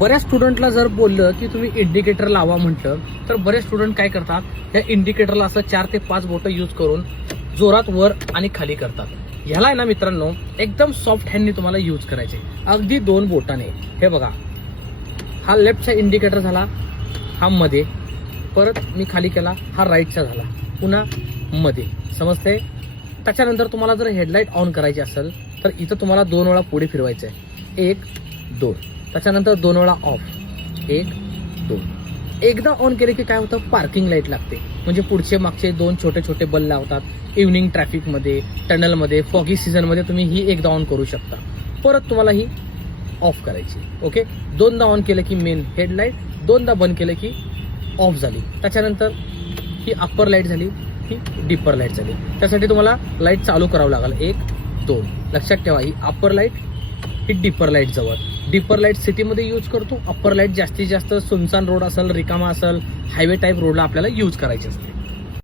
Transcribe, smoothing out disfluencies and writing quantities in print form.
बऱ्याच स्टुडंटला जर बोललं की तुम्ही इंडिकेटर लावा म्हटलं तर बरेच स्टुडंट काय करतात, त्या इंडिकेटरला असं 4 ते 5 बोटं यूज करून जोरात वर आणि खाली करतात. ह्याला आहे ना मित्रांनो, एकदम सॉफ्ट हँडनी तुम्हाला यूज करायचे, अगदी 2 बोटाने. हे बघा, हा लेफ्टचा इंडिकेटर झाला, हा मध्ये, परत मी खाली केला, हा राईटचा झाला, पुन्हा मध्ये. समजते? त्याच्यानंतर तुम्हाला जर हेडलाईट ऑन करायची असेल तर इथं तुम्हाला 2 वेळा पुढे फिरवायचं आहे, 1 2. त्याच्यानंतर 2 वेळा ऑफ, 1 2. एकदा ऑन केले की काय होतं, पार्किंग लाईट लागते, म्हणजे पुढचे मागचे 2 छोटे छोटे बल्ब लावतात. इव्हनिंग ट्रॅफिकमध्ये, टनलमध्ये, फॉगी सीझनमध्ये तुम्ही ही एकदा ऑन करू शकता. परत तुम्हाला ही ऑफ करायची. ओके, 2दा ऑन केलं की मेन हेडलाईट, 2दा बंद केलं की ऑफ झाली. त्याच्यानंतर ही अप्पर लाईट झाली, ही डिपर लाईट झाली. त्यासाठी तुम्हाला लाईट चालू करावं लागेल, 1 2. लक्षात ठेवा, ही अप्पर लाईट, ही डिपर लाईट जवळ. डिपर लाईट सिटीमध्ये यूज करतो, अप्पर लाईट जास्तीत जास्त सुनसान रोड असेल, रिकामा असेल, हायवे टाईप रोडला आपल्याला यूज करायची असते.